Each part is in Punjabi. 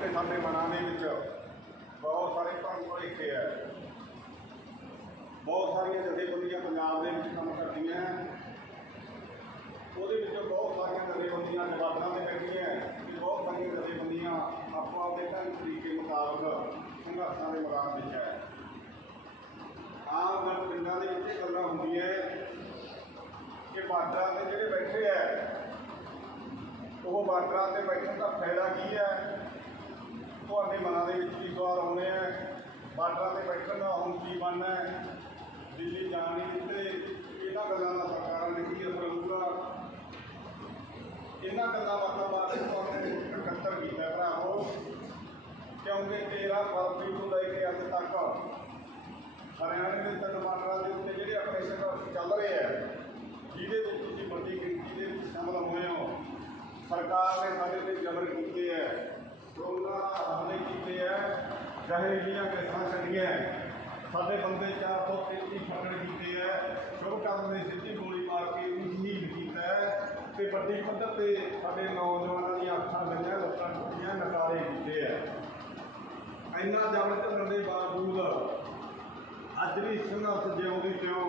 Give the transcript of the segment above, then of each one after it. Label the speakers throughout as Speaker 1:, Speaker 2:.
Speaker 1: ਤੇ ਸਾਡੇ ਮਨਾਂ ਦੇ ਵਿੱਚ ਬਹੁਤ ਸਾਰੇ ਭਰਮ ਭੁਲੇਖੇ ਹੈ ਬਹੁਤ ਸਾਰੀਆਂ ਜਥੇਬੰਦੀਆਂ ਪੰਜਾਬ ਦੇ ਵਿੱਚ ਕੰਮ ਕਰਦੀਆਂ ਉਹਦੇ ਵਿੱਚੋਂ ਬਹੁਤ ਸਾਰੀਆਂ ਜਥੇਬੰਦੀਆਂ ਜਵਾਬਾਂ ਤੇ ਬੈਠੀਆਂ ਹੈ ਬਹੁਤ ਸਾਰੀਆਂ ਜਥੇਬੰਦੀਆਂ ਆਪੋ ਆਪਦੇ ਢੰਗ ਤਰੀਕੇ ਮੁਤਾਬਕ ਸੰਘਰਸ਼ਾਂ ਦੇ ਮੈਦਾਨ ਵਿੱਚ ਹੈ ਆਮ ਗੱਲ ਪਿੰਡਾਂ ਦੇ ਵਿੱਚ ਇਹ ਗੱਲਾਂ ਹੁੰਦੀਆਂ ਕਿ ਬਾਰਡਰਾਂ ਤੇ ਜਿਹੜੇ ਬੈਠੇ ਹੈ ਉਹ ਬਾਰਡਰਾਂ ਤੇ ਬੈਠਣ ਦਾ ਫਾਇਦਾ ਕੀ ਹੈ ਤੁਹਾਡੇ ਮਨਾਂ ਦੇ ਵਿੱਚ ਕੀ ਸਵਾਲ ਆਉਂਦੇ ਆ ਬਾਰਡਰਾਂ ਤੇ ਬੈਠਣ ਦਾ ਹੁਣ ਕੀ ਬਣਨਾ ਹੈ? ਦਿੱਲੀ ਜਾਣ ਨਹੀਂ ਦਿੱਤੇ ਇਹਨਾਂ ਗੱਲਾਂ ਦਾ ਸਰਕਾਰਾਂ ਨੇ ਕੀ ਅਸਰ ਹੋਊਗਾ ਇਹਨਾਂ ਗੱਲਾਂ ਬਾਤਾਂ ਬਾਰੇ ਤੁਹਾਨੂੰ ਇਕੱਤਰ ਕੀਤਾ ਹੈ। ਭਰਾਵੋ, ਕਿਉਂਕਿ 13 ਫਰਵਰੀ ਤੋਂ ਲੈ ਕੇ ਅੱਜ ਤੱਕ ਹਰਿਆਣੇ ਦੇ ਤਿੰਨ ਬਾਰਡਰਾਂ ਦੇ ਉੱਤੇ ਜਿਹੜੇ ਆਪਰੇਸ਼ਨ ਚੱਲ ਰਹੇ ਆ ਜਿਹਦੇ ਵਿੱਚ ਤੁਸੀਂ ਵੱਡੀ ਗਿਣਤੀ ਦੇ ਵਿੱਚ ਸ਼ਾਮਲ ਹੋਏ ਹੋ, ਸਰਕਾਰ ਨੇ ਸਾਡੇ ਤੇ ਜ਼ਬਰ ਕੀਤੇ ਹੈ ਕਰੋਨਾ ਹਮਲੇ ਕੀਤੇ ਹੈ ਜ਼ਹਿਰੀਲੀਆਂ ਗੈਸਾਂ ਛੱਡੀਆਂ ਸਾਡੇ ਬੰਦੇ 433 ਫੱਟੜ ਕੀਤੇ ਹੈ, ਸ਼ੁਭ ਕਰਨ ਦੇ ਸਿੱਧੀ ਗੋਲੀ ਮਾਰ ਕੇ ਉਹਨੂੰ ਸ਼ਹੀਦ ਕੀਤਾ ਹੈ ਤੇ ਵੱਡੀ ਪੱਧਰ ਤੇ ਸਾਡੇ ਨੌਜਵਾਨਾਂ ਦੀਆਂ ਅੱਖਾਂ ਗਈਆਂ ਲੱਤਾਂ ਟੁੱਟੀਆਂ ਨਕਾਰੇ ਕੀਤੇ ਹੈ। ਇੰਨਾ ਜ਼ਬਰ ਚੱਲਣ ਦੇ ਬਾਵਜੂਦ ਅੱਜ ਵੀ ਸੰਘਰਸ਼ ਜਿਉਂ ਦੀ ਤਿਉਂ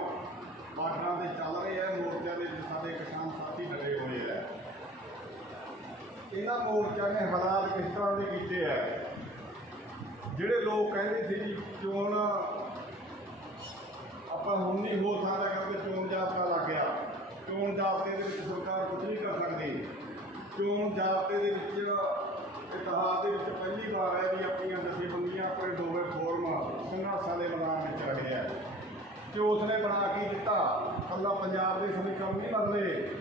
Speaker 1: ਬਾਰਡਰਾਂ ਦੇ ਚੱਲ ਰਹੇ ਹੈ, ਮੋਰਚਿਆਂ ਦੇ ਵਿੱਚ ਸਾਡੇ ਕਿਸਾਨ ਸਾਥੀ ਡਟੇ ਹੋਏ ਹੈ। ਇਹਨਾਂ ਮੋਰਚਿਆਂ ਨੇ ਹਾਲਾਤ ਕਿਸ ਤਰ੍ਹਾਂ ਦੇ ਕੀਤੇ ਹੈ ਜਿਹੜੇ ਲੋਕ ਕਹਿੰਦੇ ਸੀ ਜੀ, ਚੋਣ ਆਪਾਂ ਹੁਣ ਨਹੀਂ ਹੋ ਸਕਦਾ ਕਿਉਂਕਿ ਚੋਣ ਜਾਬਤਾ ਲੱਗ ਗਿਆ। ਚੋਣ ਜਾਬਤੇ ਦੇ ਵਿੱਚ ਸਰਕਾਰ ਕੁਝ ਨਹੀਂ ਕਰ ਸਕਦੀ। ਚੋਣ ਜਾਬਤੇ ਦੇ ਵਿੱਚ ਇਤਿਹਾਸ ਦੇ ਵਿੱਚ ਪਹਿਲੀ ਵਾਰ ਹੈ ਵੀ ਆਪਣੀਆਂ ਜਥੇਬੰਦੀਆਂ ਆਪਣੇ ਦੋਵੇਂ ਫੋਰਮ ਸੰਘਰਸ਼ਾਂ ਦੇ ਮੈਦਾਨ ਵਿੱਚ ਰਹੇ ਹੈ। ਤੇ ਉਸਨੇ ਬਣਾ ਕੇ ਦਿੱਤਾ, ਕੱਲਾ ਪੰਜਾਬ ਦੇ ਸਮੀਕਰਨ ਨਹੀਂ ਬਦਲੇ।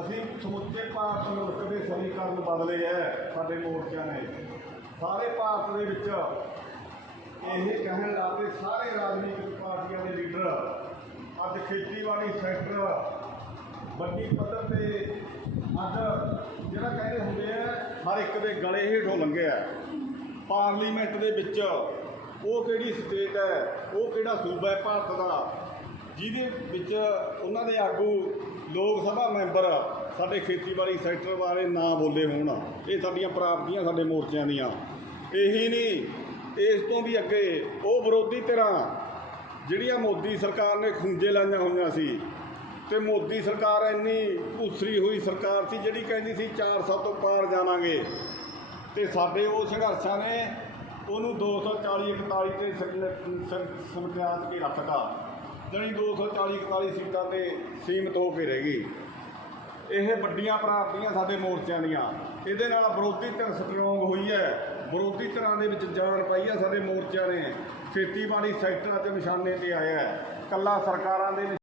Speaker 1: ਅਸੀਂ ਸਮੁੱਚੇ ਭਾਰਤ ਮੁਲਕ ਦੇ ਸਮੀਕਰਨ ਬਦਲੇ ਹੈ, ਸਾਡੇ ਮੋਰਚਿਆਂ ਨੇ। ਸਾਰੇ ਭਾਰਤ ਦੇ ਵਿੱਚ ਇਹ ਕਹਿਣ ਲੱਗੇ ਸਾਰੇ ਰਾਜਨੀਤਿਕ ਪਾਰਟੀਆਂ ਦੇ ਲੀਡਰ, ਅੱਜ ਖੇਤੀਬਾੜੀ ਸੈਕਟਰ, ਵੱਡੀ ਪੱਧਰ ਤੇ ਅੱਜ ਜਿਹੜਾ ਕਹਿੰਦੇ ਹੁੰਦੇ ਆ, ਹਰ ਇੱਕ ਦੇ ਗਲੇ ਹੇਠੋਂ ਲੰਘਿਆ ਪਾਰਲੀਮੈਂਟ ਦੇ ਵਿੱਚ ਉਹ ਕਿਹੜੀ ਸਟੇਟ ਹੈ, ਉਹ ਕਿਹੜਾ ਸੂਬਾ ਹੈ, ਭਾਰਤ ਦਾ? ਜਿਹਦੇ ਵਿੱਚ ਉਹਨਾਂ ਦੇ ਆਗੂ ਲੋਕ ਸਭਾ ਮੈਂਬਰ ਸਾਡੇ ਖੇਤੀਬਾੜੀ ਸੈਕਟਰ ਬਾਰੇ ਨਾ ਬੋਲੇ ਹੋਣ, ਇਹ ਸਾਡੀਆਂ ਪ੍ਰਾਪਤੀਆਂ ਸਾਡੇ ਮੋਰਚਿਆਂ ਦੀਆਂ। ਇਹੀ ਨਹੀਂ, ਇਸ ਤੋਂ ਵੀ ਅੱਗੇ ਉਹ ਵਿਰੋਧੀ ਧਿਰਾਂ ਜਿਹੜੀਆਂ ਮੋਦੀ ਸਰਕਾਰ ਨੇ ਖੁੰਝੇ ਲਾਈਆਂ ਹੋਈਆਂ ਸੀ ਤੇ ਮੋਦੀ ਸਰਕਾਰ ਇੰਨੀ ਭੂਸਰੀ ਹੋਈ ਸਰਕਾਰ ਸੀ ਜਿਹੜੀ ਕਹਿੰਦੀ ਸੀ 400 ਤੋਂ ਪਾਰ ਜਾਵਾਂਗੇ। ਤੇ ਸਾਡੇ ਉਹ ਸੰਘਰਸ਼ਾਂ ਨੇ ਉਹਨੂੰ 240 41 ਤੇ ਸਮਝਾਤ ਕੇ ਰੱਖਤਾ। ਜਾਣੀ 240 41 ਸੀਟਾਂ ਤੇ ਸੀਮਤ ਹੋ ਕੇ ਰਹਿ ਗਈ। ਇਹ ਵੱਡੀਆਂ ਪ੍ਰਾਪਤੀਆਂ ਸਾਡੇ ਮੋਰਚਿਆਂ ਦੀਆਂ। ਇਹਦੇ ਨਾਲ ਵਿਰੋਧੀ ਧਿਰ ਸਟਰੋਂਗ ਹੋਈ ਹੈ। ਵਿਰੋਧੀ ਧਿਰਾਂ ਦੇ ਵਿੱਚ ਜਾਨ ਪਾਈ ਹੈ ਸਾਡੇ ਮੋਰਚਿਆਂ ਨੇ। ਖੇਤੀਬਾੜੀ ਸੈਕਟਰਾਂ 'ਚ ਨਿਸ਼ਾਨੇ ਤੇ ਆਇਆ ਹੈ। ਕੱਲਾ ਸਰਕਾਰਾਂ ਦੇ